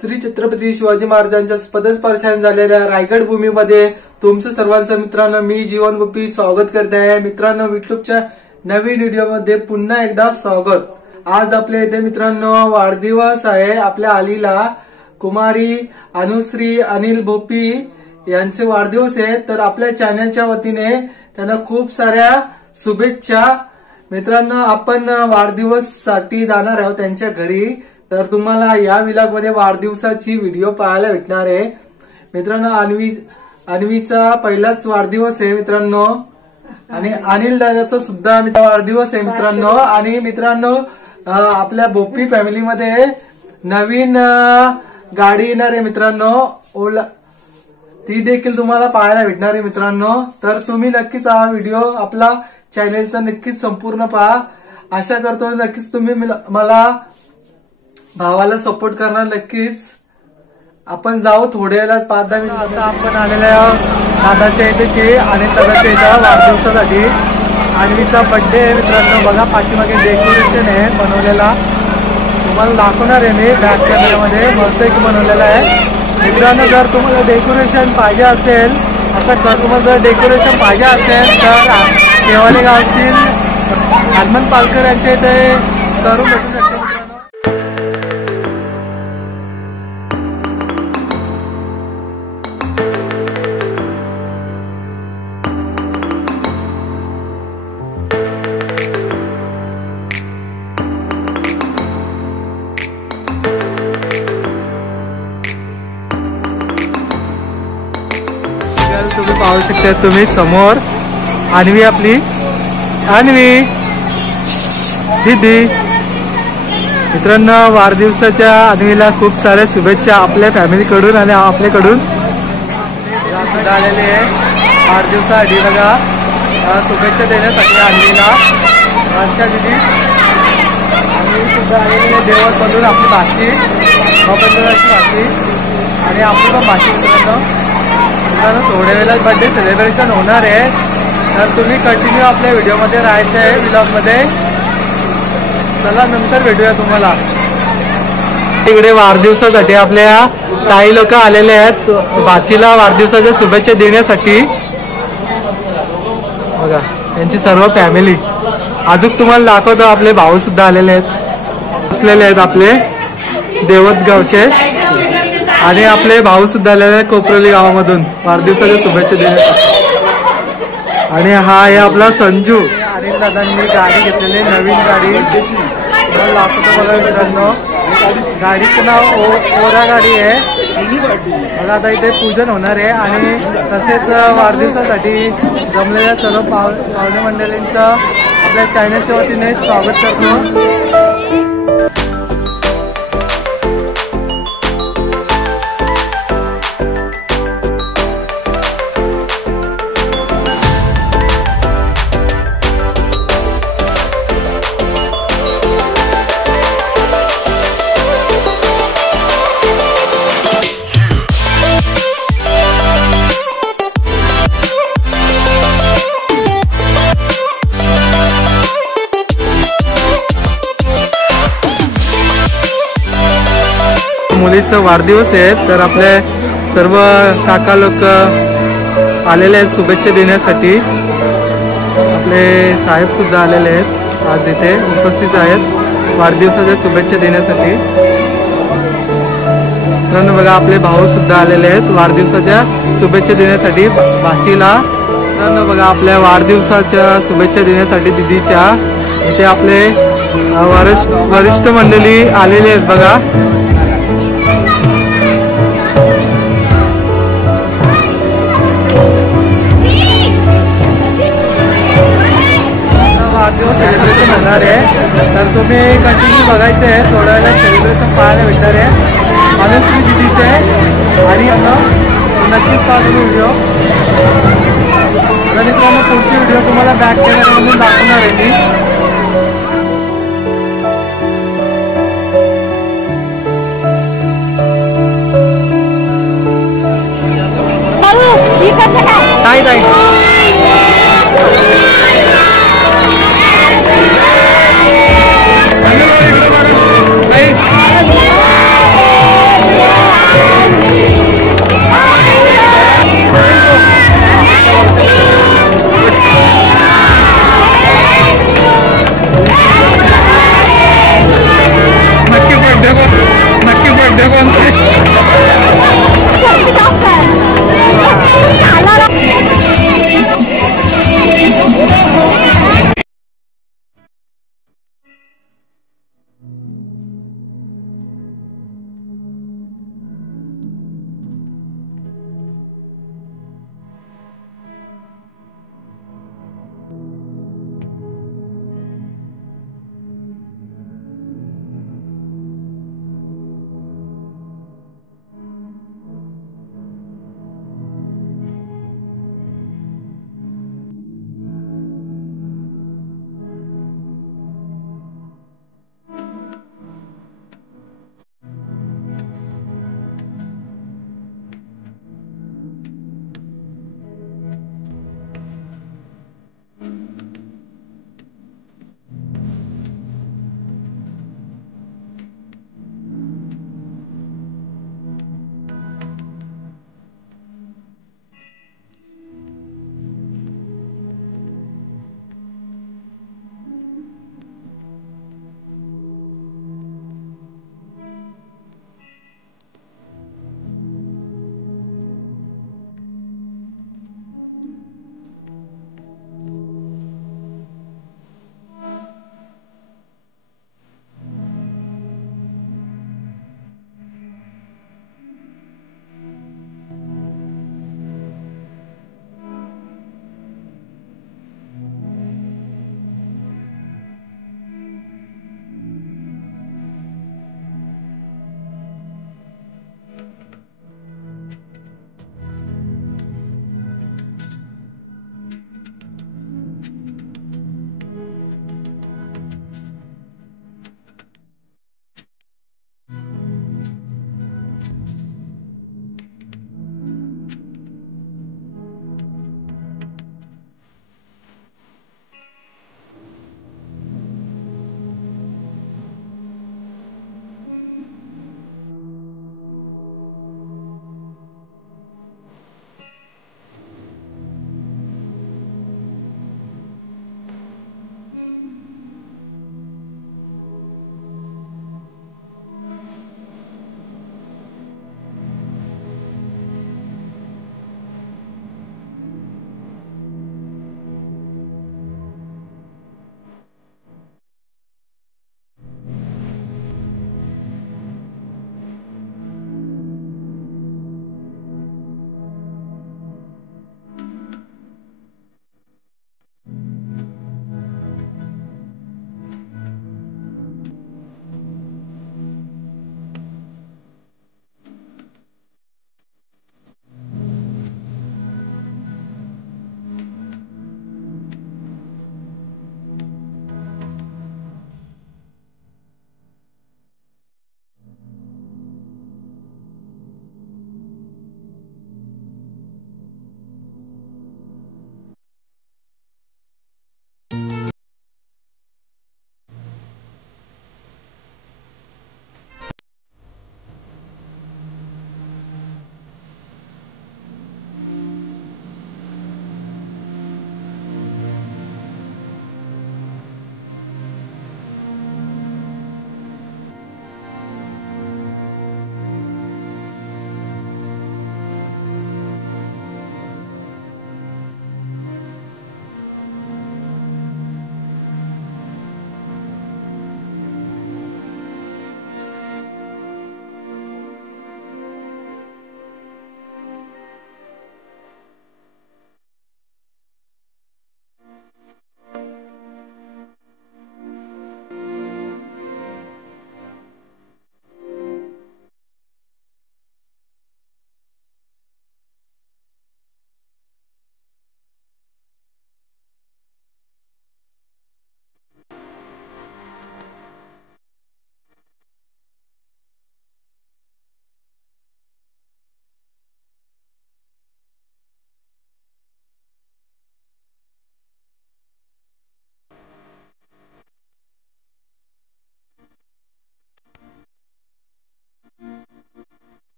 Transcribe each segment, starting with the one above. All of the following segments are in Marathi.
श्री छत्रपती शिवाजी महाराजांच्या पदस्पर्शाने झालेल्या रायगड भूमीमध्ये तुमचं सर्वांचं मित्रांनो मी जीवन गोपी स्वागत करते आहे। मित्रांनो युट्यूबच्या नवीन व्हिडिओमध्ये पुन्हा एकदा स्वागत। आज आपल्या इथे मित्रांनो वाढदिवस आहे आपल्या आलीला कुमारी अनुश्री अनिल भोपी यांचे वाढदिवस आहे। तर आपल्या चॅनलच्या वतीने त्यांना खूप साऱ्या शुभेच्छा। मित्रांनो आपण वाढदिवस साठी जाणार आहोत त्यांच्या घरी, तर तुम्हाला या व्लॉग मध्ये वाढदिवसाची व्हिडिओ पाहायला भेटणार आहे। मित्रांनो अन्वीचा पहिलाच वाढदिवस आहे मित्रांनो, आणि अनिल दादाचा सुद्धा वाढदिवस आहे मित्रांनो। आणि मित्रांनो आपल्या भोपी फॅमिली मध्ये नवीन गाडी येणार आहे मित्रांनो ओला, ती देखील तुम्हाला पाहायला भेटणार आहे मित्रांनो। तर तुम्ही नक्कीच हा व्हिडिओ आपला चॅनलचा नक्कीच संपूर्ण पहा। आशा करतो नक्कीच तुम्ही मला भावाला सपोर्ट करणार नक्कीच। आपण जाऊ थोड्या वेळात 5-10 मिनिट। आता आपण आलेल्या दादाच्या इथे आणि दादाच्या इथं वाढदिवसासाठी अन्वीचा बर्थडे आहे मित्रांनो। बघा पाठीमागे डेकोरेशन आहे बनवलेला, तुम्हाला दाखवणार आहे मी बॅक कॅमेरामध्ये मस्त एक बनवलेला आहे मित्रांनो। जर तुम्हाला डेकोरेशन पाहिजे असेल तुम्हाला जर डेकोरेशन पाहिजे असेल तर केवाले गावतील हनुमंत पालकर यांच्या इथे करून भेटू शकता। तुम्ही पाहू शकता तुम्ही समोर अन्वी आपली अन्वी दीदी। मित्रांनो वाढदिवसाच्या अन्वीला खूप साऱ्या शुभेच्छा आपल्या फॅमिलीकडून आणि आपल्याकडून सुद्धा आलेले आहे वाढदिवसासाठी। बघा शुभेच्छा देण्यासाठी अन्वीला वर्षा दीदी अन्वी सुद्धा आलेली आहे देवळमधून आपली भाषी बाबंदराची भाषी आणि आपली पण भाषी मित्रांनो। थोड्या वेळात बर्थडे सेलिब्रेशन होणार आहे, तर तुम्ही कंटिन्यू आपल्या व्हिडिओमध्ये राहायचं आहे व्लॉगमध्ये। चला नंतर भेटूया तुम्हाला। इकडे वाढदिवसासाठी आपल्या काही लोक आलेले आहेत बाचीला वाढदिवसाच्या शुभेच्छा देण्यासाठी। बघा त्यांची सर्व फॅमिली। अजून तुम्हाला दाखवतो आपले भाऊ सुद्धा आलेले आहेत, बसलेले आहेत आपले देवत गावचे, आणि आपले भाऊ सुद्धा आलेले आहेत कोपरोली गावामधून वाढदिवसाच्या शुभेच्छा देण्यासाठी। आणि हा आहे आपला संजू। अनिल दादांनी गाडी घेतलेली नवीन गाडी दाखवतो बघा मित्रांनो। गाडीचं नाव ओरा गाडी आहे। बघा आता इथे पूजन होणार आहे आणि तसेच वाढदिवसासाठी जमलेल्या सर्व पाहुणे मंडळींचं आपल्या चॅनलच्या वतीने स्वागत करतो। मुलीचा वाढदिवस आहे, तर आपले सर्व काका लोक आलेले आहेत शुभेच्छा देण्यासाठी। आपले साहेब सुद्धा आलेले आहेत आज इथे उपस्थित आहेत वाढदिवसाच्या शुभेच्छा देण्यासाठी। मित्रांनो बघा आपले भाऊ सुद्धा आलेले आहेत वाढदिवसाच्या शुभेच्छा देण्यासाठी भाचीला। मित्रांनो बघा आपल्या वाढदिवसाच्या शुभेच्छा देण्यासाठी दीदीच्या इथे आपले वरिष्ठ मंडळी आलेले आहेत बघा। वाढदिवस सेलिब्रेशन होणार आहे, तर तुम्ही कंटिन्यू बघायचं आहे। थोड्या वेळात सेलिब्रेशन पाहायला भेटणार आहे अनुश्री दीदीचे आणि नक्कीच पाहा तुम्ही व्हिडिओ। आणि तुम्हाला पुढची व्हिडिओ तुम्हाला बॅक कॅमेरामधून दाखवणार आहे मी।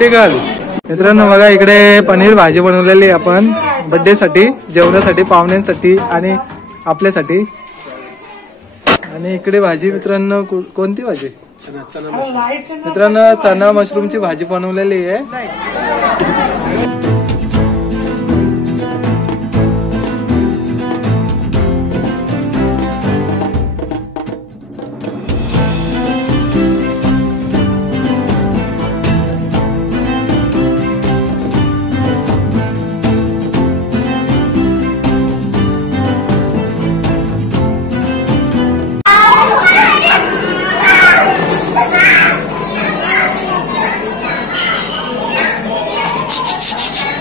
Birthday girl. मित्रांनो बघा इकडे पनीर भाजी बनवलेली आहे आपण बर्थडे साठी, जेवणासाठी, पाहुण्यांसाठी आणि आपल्यासाठी. आणि इकडे भाजी मित्रांनो कोणती भाजी मित्रांनो चना मशरूमची भाजी बनवलेली आहे.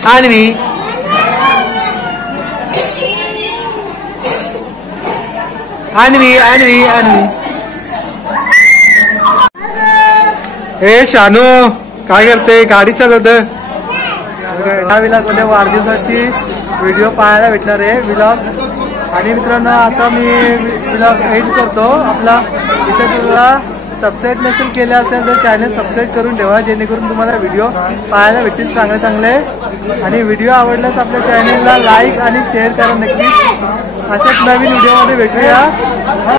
आणवी आणवी आणवी आणवी. हे शानू काय करते? गाडी चालवत. विलास वाढदिवसाची व्हिडिओ पाहायला भेटणार आहे व्लॉग. आणि मित्रांनो आता मी व्लॉग एंड करतो आपला. इथे तुला सबस्क्राईब नसेल केले असेल तर चॅनल सबस्क्राईब करून ठेवा, जेणेकरून तुम्हाला व्हिडिओ पाहायला भेटतील चांगले चांगले. आणि व्हिडिओ आवडल्यास आपल्या चॅनलला लाईक आणि शेअर करा नक्कीच. अशाच नवीन व्हिडिओमध्ये भेटूया.